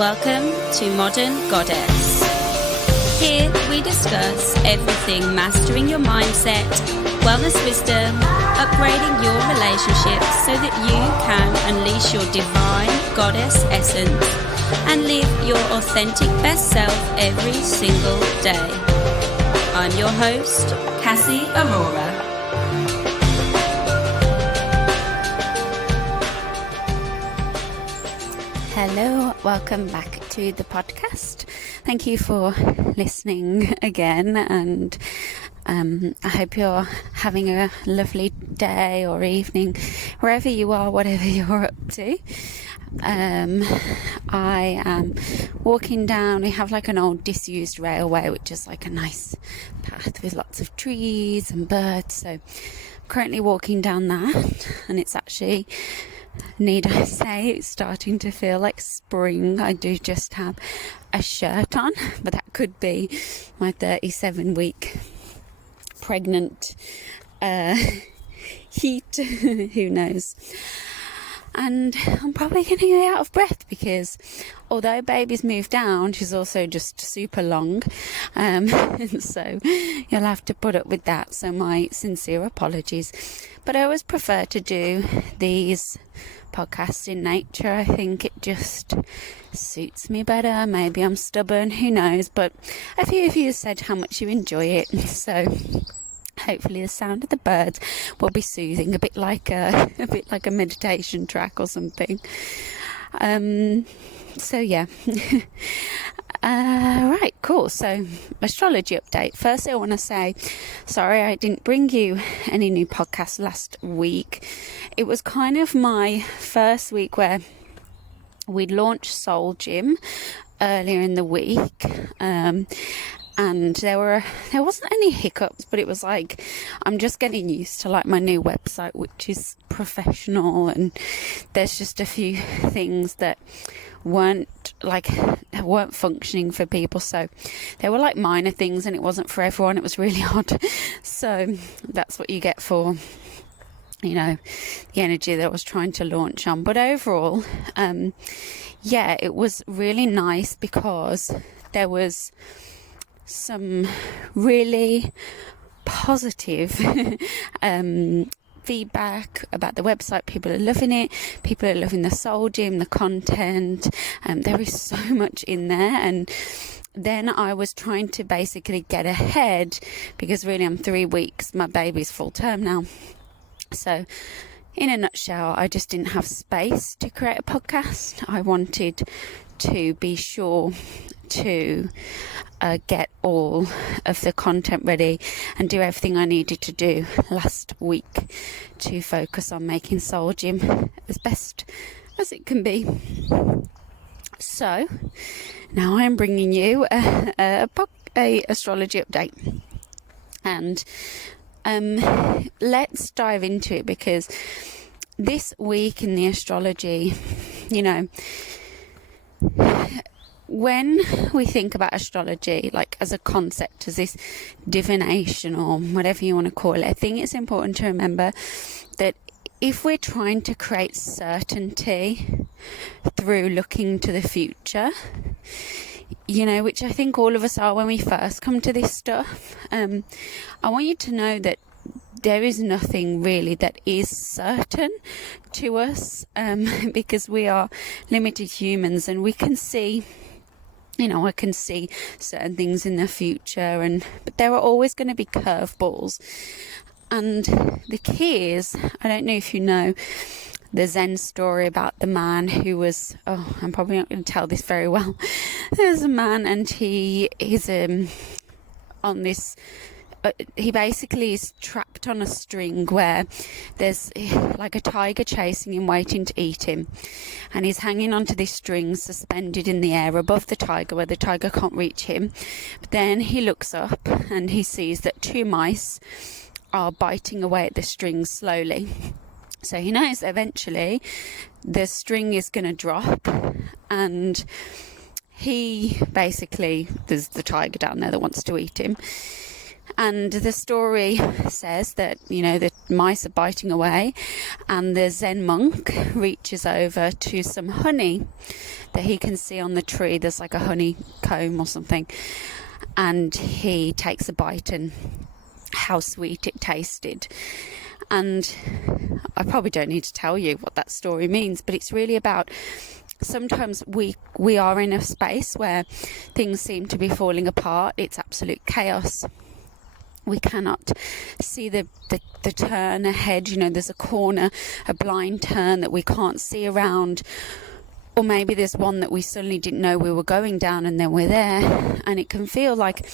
Welcome to Modern Goddess. Here we discuss everything mastering your mindset, wellness wisdom, upgrading your relationships so that you can unleash your divine goddess essence and live your authentic best self every single day. I'm your host, Cassie Aurora. Hello, welcome back to the podcast. Thank you for listening again, and I hope you're having a lovely day or evening, wherever you are, whatever you're up to. I am walking down. We have like an old disused railway, which is like a nice path with lots of trees and birds. So I'm currently walking down that, and it's actually, need I say, it's starting to feel like spring. I do just have a shirt on, but that could be my 37-week pregnant heat. Who knows? And I'm probably going to get out of breath because although baby's moved down, she's also just super long. So you'll have to put up with that. So my sincere apologies. But I always prefer to do these podcasts in nature. I think it just suits me better. Maybe I'm stubborn, who knows? But a few of you said how much you enjoy it. So hopefully the sound of the birds will be soothing, a bit like a meditation track or something. So yeah. Right, cool. So astrology update. Firstly, I want to say sorry I didn't bring you any new podcasts last week. It was kind of my first week where we'd launched Soul Gym earlier in the week. And there wasn't any hiccups, but it was like, I'm just getting used to like my new website, which is professional, and there's just a few things that weren't functioning for people. So there were like minor things, and it wasn't for everyone. It was really odd. So that's what you get for, you know, the energy that I was trying to launch on. But overall, yeah, it was really nice because there was some really positive feedback about the website. People are loving it. People are loving the Soul Gym, the content. There is so much in there. And then I was trying to basically get ahead because really I'm 3 weeks. My baby's full term now. So in a nutshell, I just didn't have space to create a podcast. I wanted to be sure to get all of the content ready and do everything I needed to do last week to focus on making Soul Gym as best as it can be. So now I'm bringing you a astrology update, and let's dive into it, because this week in the astrology, you know, when we think about astrology, like as a concept, as this divination or whatever you want to call it, I think it's important to remember that if we're trying to create certainty through looking to the future, you know, which I think all of us are when we first come to this stuff, I want you to know that there is nothing really that is certain to us, because we are limited humans, and we can see, you know, I can see certain things in the future, but there are always going to be curveballs. And the key is, I don't know if you know the Zen story about the man who was, I'm probably not going to tell this very well. There's a man, and he is on this, he basically is trapped on a string where there's like a tiger chasing him, waiting to eat him, and he's hanging onto this string suspended in the air above the tiger, where the tiger can't reach him. But then he looks up and he sees that 2 mice are biting away at the string slowly. So he knows eventually the string is going to drop, and he basically, there's the tiger down there that wants to eat him. And the story says that, the mice are biting away, and the Zen monk reaches over to some honey that he can see on the tree. There's like a honeycomb or something. And he takes a bite, and how sweet it tasted. And I probably don't need to tell you what that story means, but it's really about sometimes we are in a space where things seem to be falling apart. It's absolute chaos. We cannot see the turn ahead. There's a corner, a blind turn that we can't see around. Or maybe there's one that we suddenly didn't know we were going down, and then we're there. And it can feel like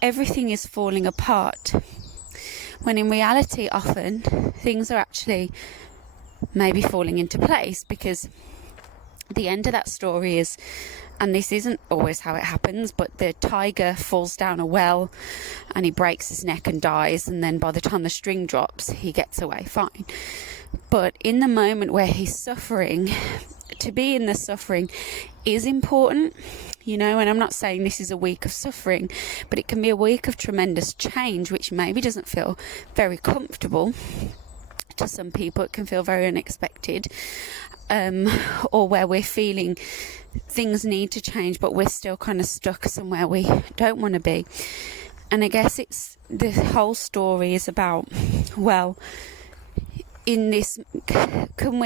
everything is falling apart. When in reality, often, things are actually maybe falling into place, because the end of that story is, and this isn't always how it happens, but the tiger falls down a well and he breaks his neck and dies, and then by the time the string drops, he gets away fine. But in the moment where he's suffering, to be in the suffering is important, and I'm not saying this is a week of suffering, but it can be a week of tremendous change, which maybe doesn't feel very comfortable to some people. It can feel very unexpected, or where we're feeling things need to change, but we're still kind of stuck somewhere we don't want to be. And I guess it's the whole story is about, well, in this, can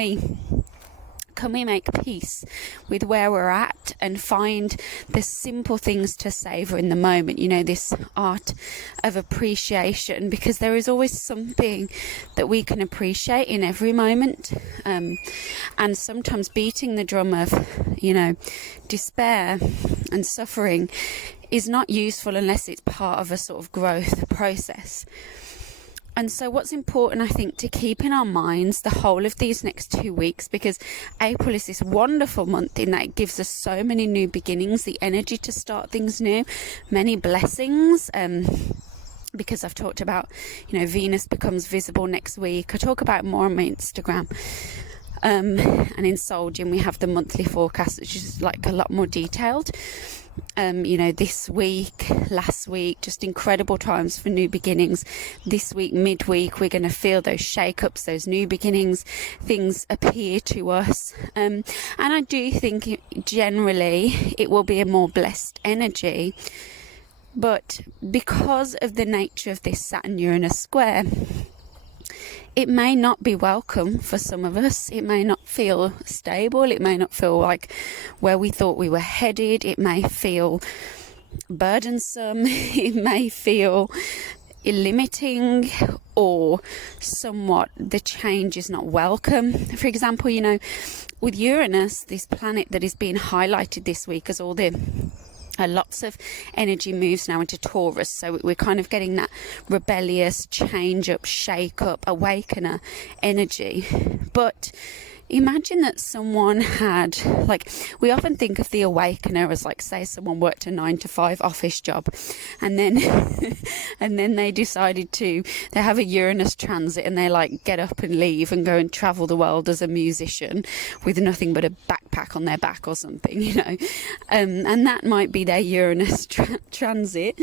we make peace with where we're at and find the simple things to savor in the moment, this art of appreciation, because there is always something that we can appreciate in every moment. And sometimes beating the drum of, despair and suffering is not useful unless it's part of a sort of growth process. And so what's important, I think, to keep in our minds the whole of these next 2 weeks, because April is this wonderful month in that it gives us so many new beginnings, the energy to start things new, many blessings. Because I've talked about, Venus becomes visible next week. I talk about more on my Instagram. And in Soul Gym, we have the monthly forecast, which is like a lot more detailed. This week, last week, just incredible times for new beginnings. This week, midweek, we're going to feel those shake-ups, those new beginnings, things appear to us. And I do think generally it will be a more blessed energy. But because of the nature of this Saturn-Uranus square, it may not be welcome for some of us. It may not feel stable. It may not feel like where we thought we were headed. It may feel burdensome. It may feel limiting, or somewhat the change is not welcome. For example, with Uranus, this planet that is being highlighted this week as all the lots of energy moves now into Taurus, so we're kind of getting that rebellious, change up, shake up, awakener energy. But imagine that someone had, we often think of the awakener as say someone worked a 9-to-5 office job, and then and then they decided they have a Uranus transit, and they get up and leave and go and travel the world as a musician with nothing but a backpack on their back or something, and that might be their Uranus transit.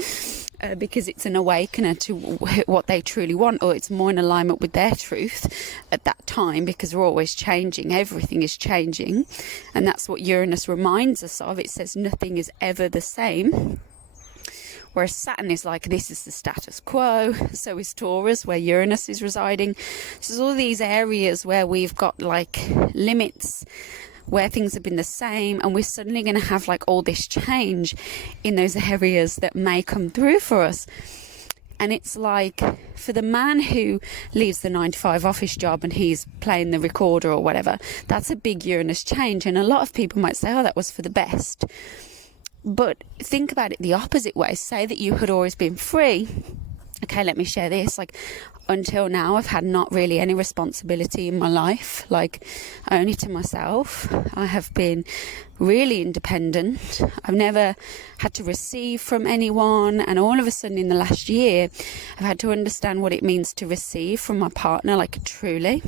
Because it's an awakener to what they truly want, or it's more in alignment with their truth at that time, because we're always changing, everything is changing, and that's what Uranus reminds us of. It says nothing is ever the same, whereas Saturn is this is the status quo. So is Taurus, where Uranus is residing. So there's all these areas where we've got limits, where things have been the same, and we're suddenly going to have all this change in those areas that may come through for us. And it's for the man who leaves the 9-to-5 office job and he's playing the recorder or whatever, that's a big Uranus change. And a lot of people might say, oh, that was for the best. But think about it the opposite way. Say that you had always been free. Okay, let me share this. Until now, I've had not really any responsibility in my life, only to myself. I have been really independent. I've never had to receive from anyone. And all of a sudden in the last year, I've had to understand what it means to receive from my partner, truly.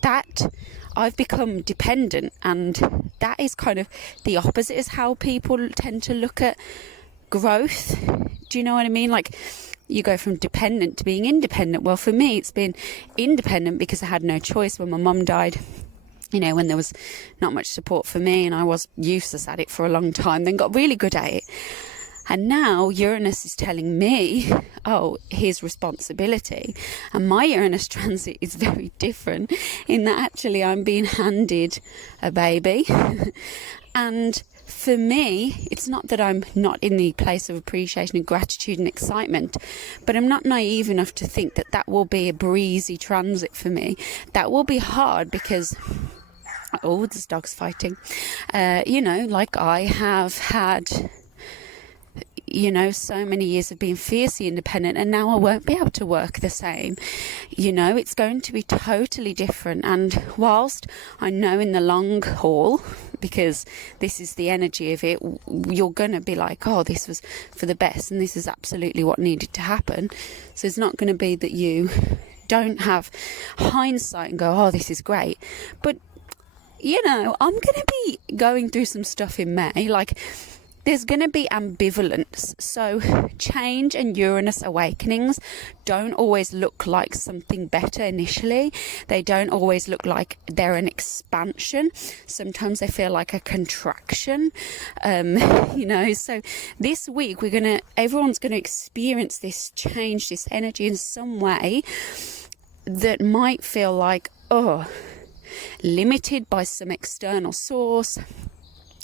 That I've become dependent, and that is kind of the opposite is how people tend to look at growth. Do you know what I mean? you go from dependent to being independent. Well, for me, it's been independent because I had no choice when my mum died. You know, when there was not much support for me, and I was useless at it for a long time, then got really good at it. And now Uranus is telling me, oh, here's responsibility. And my Uranus transit is very different in that actually I'm being handed a baby. And for me, it's not that I'm not in the place of appreciation and gratitude and excitement, but I'm not naive enough to think that that will be a breezy transit for me. That will be hard because, oh, this dog's fighting. You know, like I have had, you know, so many years of being fiercely independent, and now I won't be able to work the same. You know, it's going to be totally different. And whilst I know in the long haul, because this is the energy of it, you're going to be like, oh, this was for the best and this is absolutely what needed to happen. So it's not going to be that you don't have hindsight and go, oh, this is great. But, you know, I'm going to be going through some stuff in May, like there's going to be ambivalence. So change and Uranus awakenings don't always look like something better initially. They don't always look like they're an expansion. Sometimes they feel like a contraction. You know, so this week everyone's going to experience this change, this energy in some way that might feel like, oh, limited by some external source.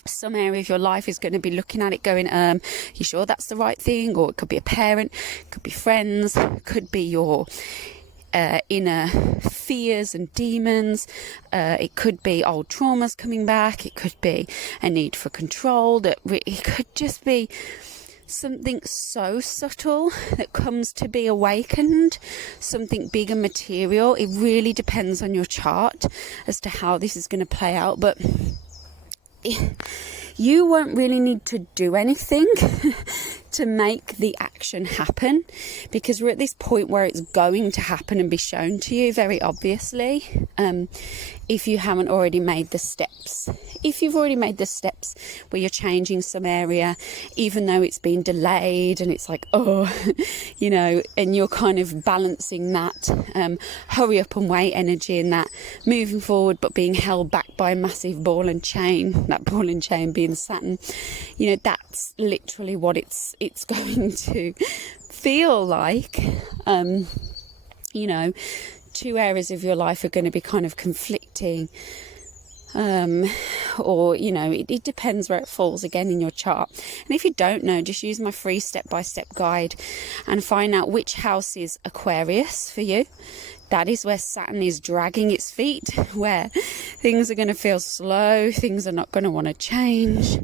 Some area of your life is going to be looking at it going, you sure that's the right thing? Or it could be a parent, it could be friends, it could be your inner fears and demons. It could be old traumas coming back. It could be a need for control. It could just be something so subtle that comes to be awakened, something big and material. It really depends on your chart as to how this is going to play out. But you won't really need to do anything to make the action happen, because we're at this point where it's going to happen and be shown to you very obviously, if you haven't already made the steps. If you've already made the steps where you're changing some area, even though it's been delayed and it's like, oh, you know, and you're kind of balancing that hurry up and wait energy and that moving forward but being held back by a massive ball and chain, that ball and chain being Saturn, you know, that's literally what it's going to feel like. You know, two areas of your life are going to be kind of conflicting, or, you know, it depends where it falls again in your chart. And if you don't know, just use my free step-by-step guide and find out which house is Aquarius for you. That is where Saturn is dragging its feet, where things are going to feel slow, things are not going to want to change.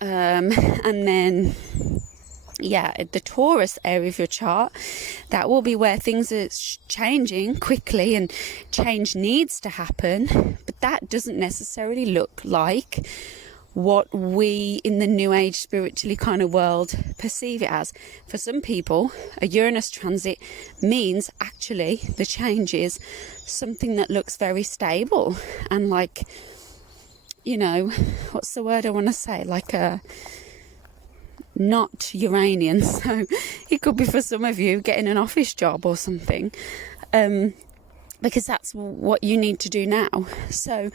And then, yeah, the Taurus area of your chart, that will be where things are changing quickly and change needs to happen, but that doesn't necessarily look like what we in the New Age spiritually kind of world perceive it as. For some people, a Uranus transit means actually the change is something that looks very stable and like, you know, what's the word I want to say? Like a not Uranian. So it could be for some of you getting an office job or something, because that's what you need to do now. So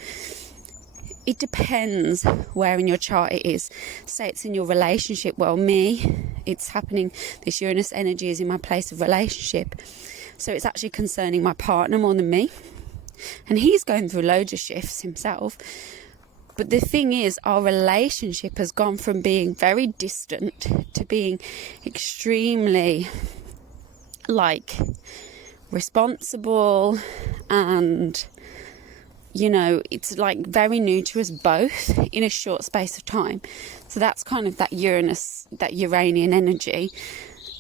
it depends where in your chart it is. Say it's in your relationship. Well, it's happening. This Uranus energy is in my place of relationship. So it's actually concerning my partner more than me. And he's going through loads of shifts himself. But the thing is, our relationship has gone from being very distant to being extremely, like, responsible, and, you know, it's like very new to us both in a short space of time. So that's kind of that Uranus, that Uranian energy,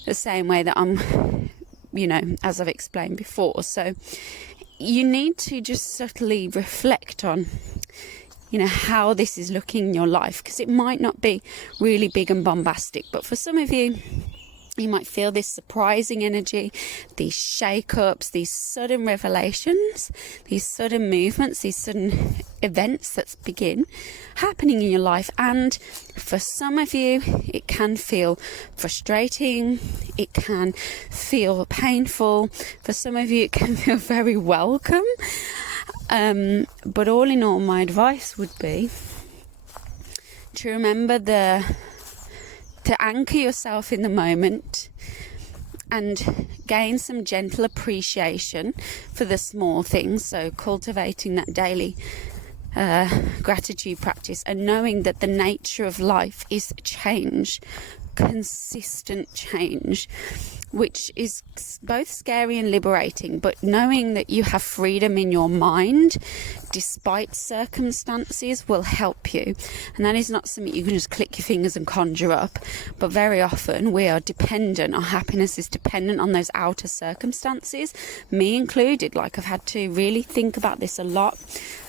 the same way that I'm, you know, as I've explained before. So you need to just subtly reflect on, you know, how this is looking in your life, because it might not be really big and bombastic, but for some of you You might feel this surprising energy, these shake-ups, these sudden revelations, these sudden movements, these sudden events that begin happening in your life. And for some of you, it can feel frustrating, it can feel painful. For some of you, it can feel very welcome. But all in all, my advice would be to remember to anchor yourself in the moment and gain some gentle appreciation for the small things. So cultivating that daily gratitude practice, and knowing that the nature of life is change, consistent change, which is both scary and liberating. But knowing that you have freedom in your mind despite circumstances will help you. And that is not something you can just click your fingers and conjure up, but very often we are dependent, our happiness is dependent on those outer circumstances, me included. Like, I've had to really think about this a lot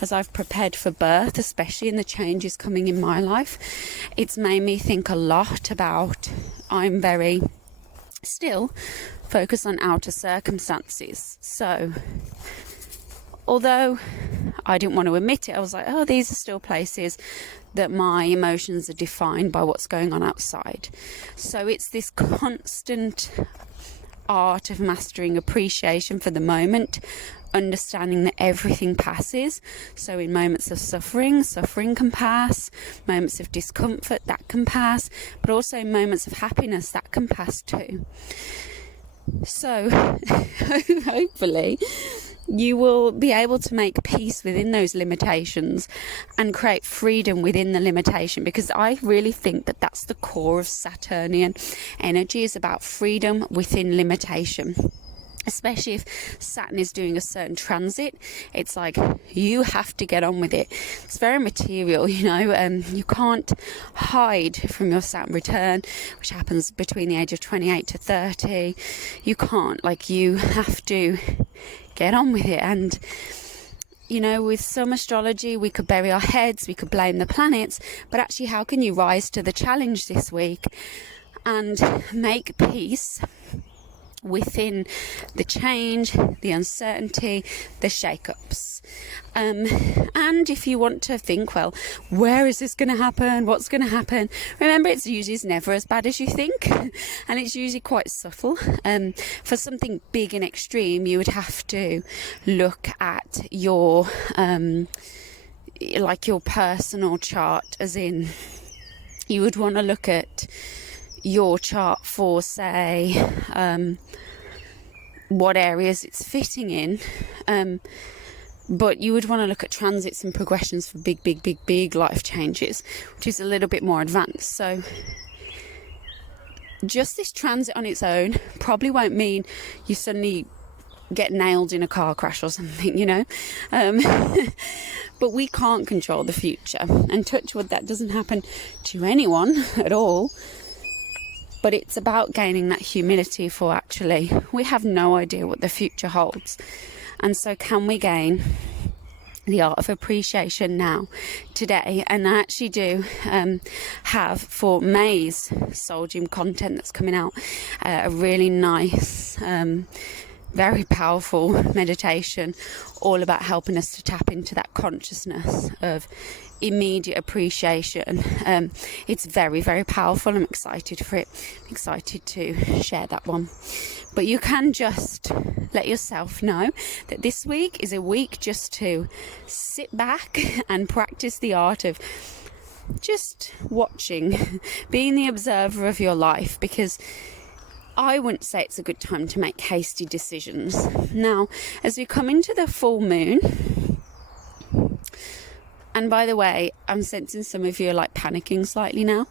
as I've prepared for birth, especially in the changes coming in my life. It's made me think a lot about, I'm very still focused on outer circumstances. So although I didn't want to admit it, I was like, oh, these are still places that my emotions are defined by what's going on outside. So it's this constant art of mastering appreciation for the moment, understanding that everything passes. So in moments of suffering can pass, moments of discomfort, that can pass, but also moments of happiness, that can pass too. So hopefully you will be able to make peace within those limitations and create freedom within the limitation, because I really think that that's the core of Saturnian energy, is about freedom within limitation. Especially if Saturn is doing a certain transit, it's like you have to get on with it. It's very material, you can't hide from your Saturn return, which happens between the age of 28 to 30. You can't, you have to get on with it. And with some astrology, we could bury our heads, we could blame the planets, but actually, how can you rise to the challenge this week and make peace within the change, the uncertainty, the shake-ups? And if you want to think, well, where is this going to happen? What's going to happen? Remember, it's usually never as bad as you think, and it's usually quite subtle. For something big and extreme, you would have to look at your your personal chart, as in you would want to look at your chart for, say, what areas it's fitting in, but you would want to look at transits and progressions for big life changes, which is a little bit more advanced. So just this transit on its own probably won't mean you suddenly get nailed in a car crash or something, but we can't control the future, and touch wood, that doesn't happen to anyone at all. But it's about gaining that humility for, actually, we have no idea what the future holds. And so can we gain the art of appreciation now, today? And I actually do have, for May's Soul Gym content that's coming out, a really nice, very powerful meditation all about helping us to tap into that consciousness of immediate appreciation. It's very, very powerful. I'm excited for it. I'm excited to share that one. But you can just let yourself know that this week is a week just to sit back and practice the art of just watching, being the observer of your life, because I wouldn't say it's a good time to make hasty decisions. Now, as we come into the full moon, and by the way, I'm sensing some of you are panicking slightly now,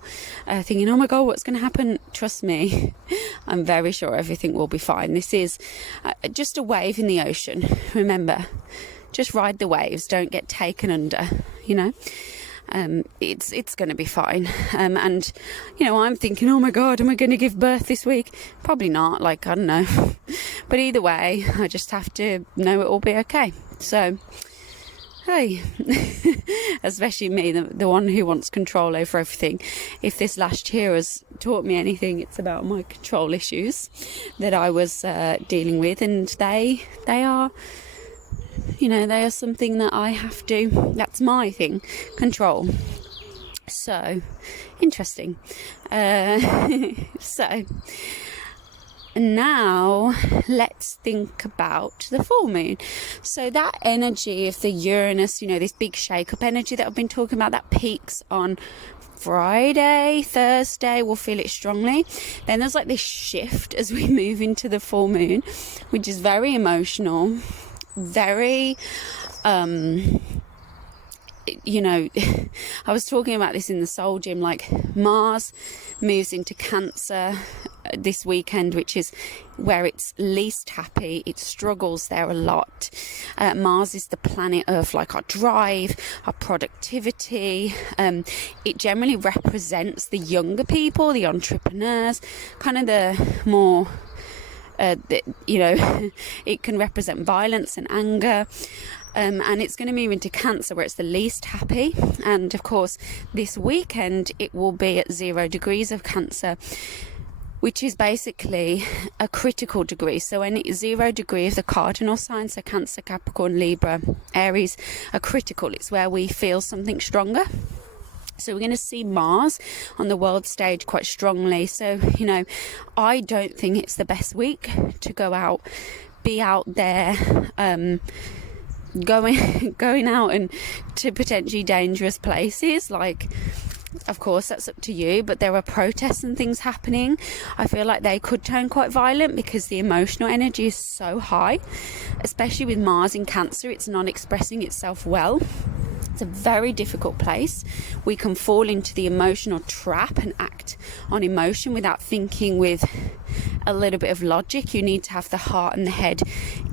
thinking, oh my God, what's going to happen? Trust me, I'm very sure everything will be fine. This is just a wave in the ocean. Remember, just ride the waves. Don't get taken under, it's going to be fine. And I'm thinking, oh my God, am I going to give birth this week? Probably not. I don't know. But either way, I just have to know it will be okay. So hey, especially me, the one who wants control over everything. If this last year has taught me anything, it's about my control issues that I was dealing with, and they are, they are something that I have to, that's my thing, control. So, interesting. So, now let's think about the full moon. So that energy of the Uranus, this big shake-up energy that I've been talking about, that peaks on Friday, Thursday, we'll feel it strongly. Then there's like this shift as we move into the full moon, which is very emotional, very I was talking about this in the soul gym, like Mars moves into Cancer this weekend, which is where it's least happy. It struggles there a lot. Mars is the planet of like our drive, our productivity. It generally represents the younger people, the entrepreneurs, kind of the more it can represent violence and anger. And it's going to move into Cancer, where it's the least happy. And of course, this weekend it will be at 0 degrees of Cancer, which is basically a critical degree. So any 0 degree of the cardinal signs, so Cancer, Capricorn, Libra, Aries, are critical. It's where we feel something stronger. So we're going to see Mars on the world stage quite strongly. So, I don't think it's the best week to go out, be out there, going out and to potentially dangerous places. Like, of course, that's up to you, but there are protests and things happening. I feel like they could turn quite violent because the emotional energy is so high, especially with Mars in Cancer. It's not expressing itself well. It's a very difficult place. We can fall into the emotional trap and act on emotion without thinking with a little bit of logic. You need to have the heart and the head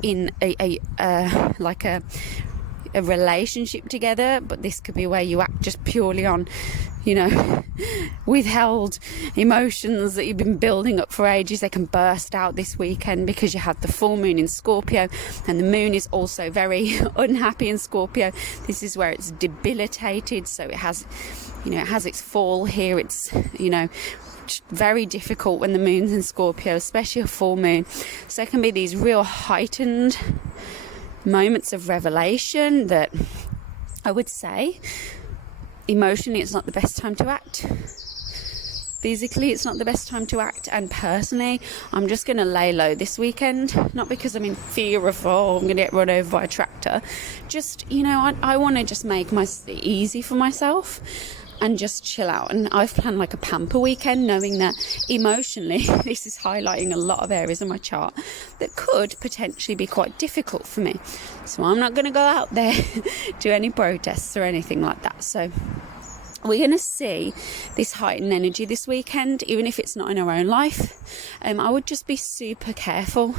in a relationship together, but this could be where you act just purely on withheld emotions that you've been building up for ages. They can burst out this weekend because you have the full moon in Scorpio, and the moon is also very unhappy in Scorpio. This is where it's debilitated, so it has its fall here. It's very difficult when the moon's in Scorpio, especially a full moon. So there can be these real heightened moments of revelation that I would say emotionally it's not the best time to act. Physically it's not the best time to act. And personally, I'm just going to lay low this weekend, not because I'm in fear of I'm going to get run over by a tractor. Just I want to just make it easy for myself and just chill out. And I've planned like a pamper weekend, knowing that emotionally this is highlighting a lot of areas of my chart that could potentially be quite difficult for me. So I'm not going to go out there do any protests or anything like that. So we're going to see this heightened energy this weekend, even if it's not in our own life. I would just be super careful,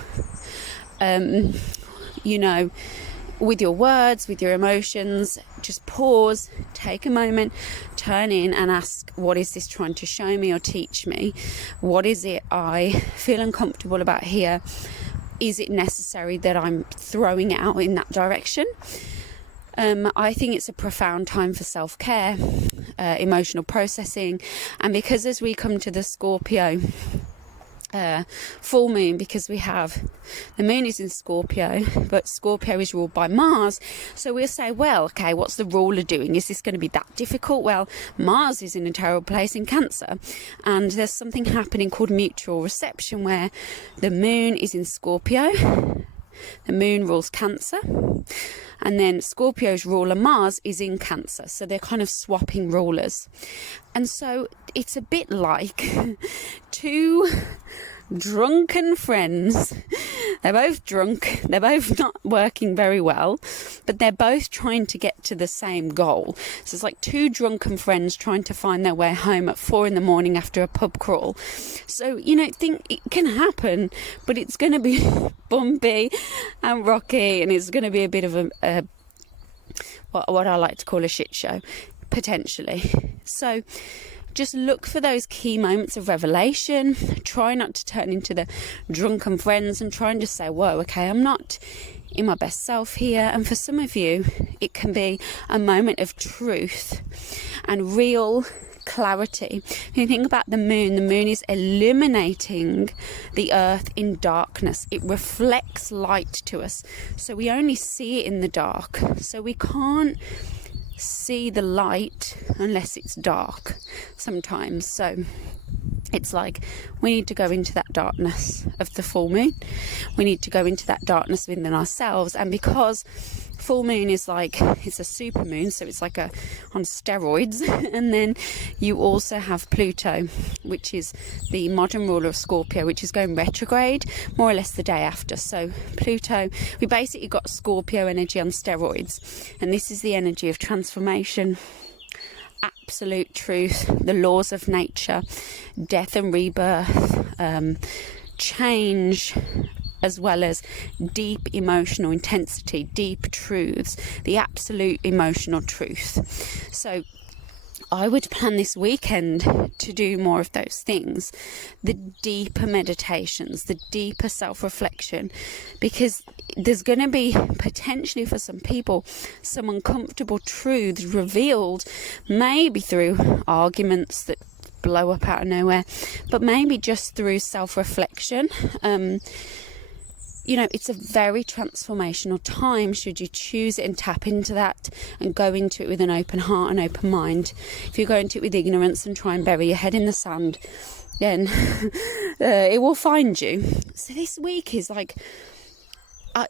with your words, with your emotions. Just pause, take a moment, turn in and ask, what is this trying to show me or teach me? What is it I feel uncomfortable about here? Is it necessary that I'm throwing it out in that direction? I think it's a profound time for self-care, emotional processing. And because as we come to the Scorpio full moon, because we have the moon is in Scorpio, but Scorpio is ruled by Mars, so we'll say, well, okay, what's the ruler doing? Is this going to be that difficult? Well, Mars is in a terrible place in Cancer, and there's something happening called mutual reception, where the moon is in Scorpio, the moon rules Cancer, and then Scorpio's ruler Mars is in Cancer, so they're kind of swapping rulers. And so it's a bit like two drunken friends. They're both drunk, they're both not working very well, but they're both trying to get to the same goal. So it's like two drunken friends trying to find their way home at 4 a.m. after a pub crawl. So think it can happen, but it's going to be bumpy and rocky, and it's going to be a bit of a what I like to call a shit show, potentially. So just look for those key moments of revelation. Try not to turn into the drunken friends, and try and just say, whoa, okay, I'm not in my best self here. And for some of you, it can be a moment of truth and real clarity. If you think about the moon is illuminating the earth in darkness. It reflects light to us, so we only see it in the dark. So we can't see the light unless it's dark sometimes. So it's like we need to go into that darkness of the full moon. We need to go into that darkness within ourselves. And because full moon is like, it's a supermoon, so it's like on steroids. And then you also have Pluto, which is the modern ruler of Scorpio, which is going retrograde more or less the day after. So Pluto, we basically got Scorpio energy on steroids, and this is the energy of transformation, absolute truth, the laws of nature, death and rebirth, change, as well as deep emotional intensity, deep truths, the absolute emotional truth. So I would plan this weekend to do more of those things, the deeper meditations, the deeper self-reflection, because there's going to be potentially for some people some uncomfortable truths revealed, maybe through arguments that blow up out of nowhere, but maybe just through self-reflection. You know, it's a very transformational time should you choose it and tap into that and go into it with an open heart and open mind. If you go into it with ignorance and try and bury your head in the sand, then it will find you. So this week is like, I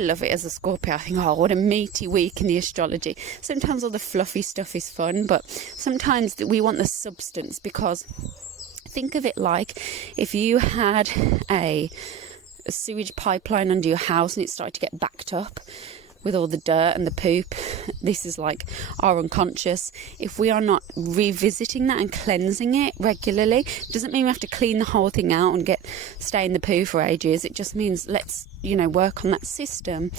love it as a Scorpio. I think, oh, what a meaty week in the astrology. Sometimes all the fluffy stuff is fun, but sometimes we want the substance, because think of it like if you had a sewage pipeline under your house and it started to get backed up with all the dirt and the poop. This is like our unconscious. If we are not revisiting that and cleansing it regularly, it doesn't mean we have to clean the whole thing out and stay in the poo for ages. It just means let's work on that system.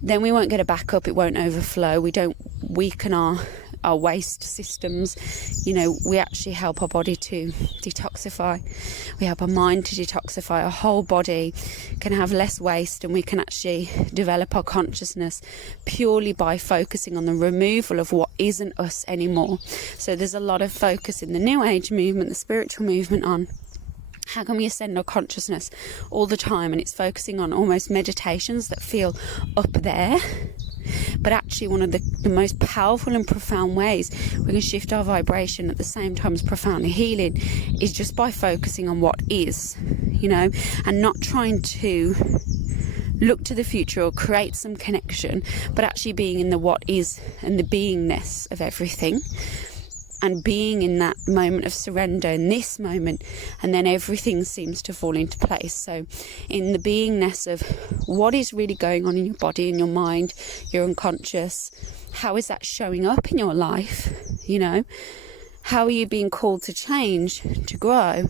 Then we won't get a backup. It won't overflow. We don't weaken our waste systems. We actually help our body to detoxify. We help our mind to detoxify. Our whole body can have less waste, and we can actually develop our consciousness purely by focusing on the removal of what isn't us anymore. So there's a lot of focus in the New Age movement, the spiritual movement, on how can we ascend our consciousness all the time, and it's focusing on almost meditations that feel up there. But actually one of the most powerful and profound ways we can shift our vibration at the same time as profoundly healing is just by focusing on what is, and not trying to look to the future or create some connection, but actually being in the what is and the beingness of everything, and being in that moment of surrender in this moment, and then everything seems to fall into place. So in the beingness of what is really going on in your body, in your mind, your unconscious, how is that showing up in your life? How are you being called to change, to grow?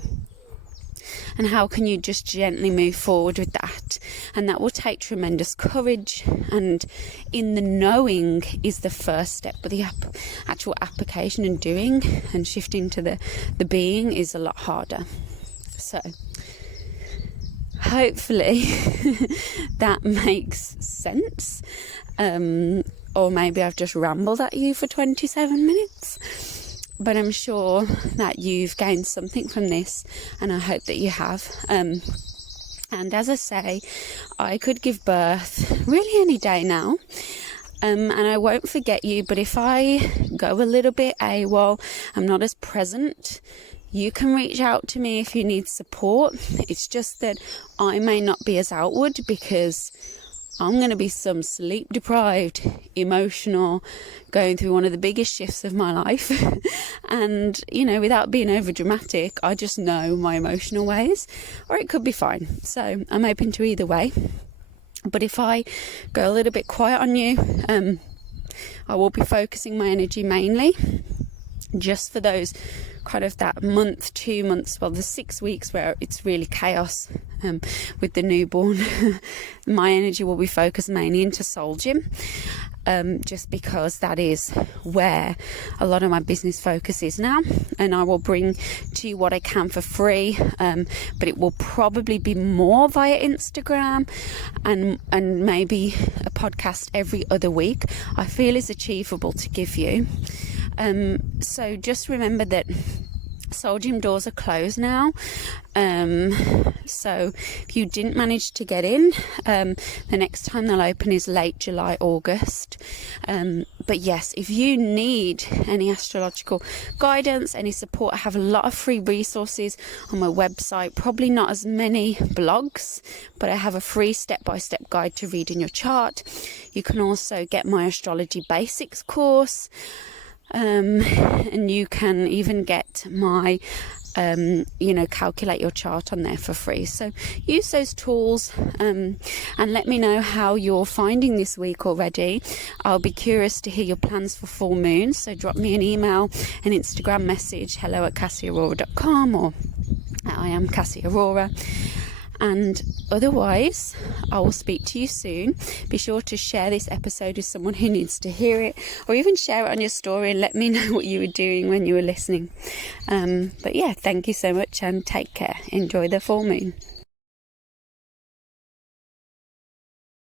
And how can you just gently move forward with that? And that will take tremendous courage, and in the knowing is the first step, but the actual application and doing and shifting to the being is a lot harder. So hopefully that makes sense, or maybe I've just rambled at you for 27 minutes. But I'm sure that you've gained something from this, and I hope that you have. And as I say, I could give birth really any day now, and I won't forget you. But if I go a little bit AWOL, I'm not as present, you can reach out to me if you need support. It's just that I may not be as outward because I'm going to be some sleep deprived, emotional, going through one of the biggest shifts of my life. And, without being over dramatic, I just know my emotional ways, or it could be fine. So I'm open to either way. But if I go a little bit quiet on you, I will be focusing my energy mainly just for those kind of that month, 2 months, well, the 6 weeks where it's really chaos with the newborn. My energy will be focused mainly into soul gym. just because that is where a lot of my business focus is now, and I will bring to you what I can for free, but it will probably be more via Instagram and maybe a podcast every other week. I feel is achievable to give you. So just remember that Soul Gym doors are closed now, so if you didn't manage to get in, the next time they'll open is late July, August. But yes, if you need any astrological guidance, any support, I have a lot of free resources on my website, probably not as many blogs, but I have a free step-by-step guide to reading your chart. You can also get my Astrology Basics course. And you can even get my calculate your chart on there for free. So use those tools, and let me know how you're finding this week already. I'll be curious to hear your plans for full moon, so drop me an email, an Instagram message, hello@cassieaurora.com, or I am Cassie Aurora. And otherwise, I will speak to you soon. Be sure to share this episode with someone who needs to hear it, or even share it on your story and let me know what you were doing when you were listening. But yeah, thank you so much and take care. Enjoy the full moon.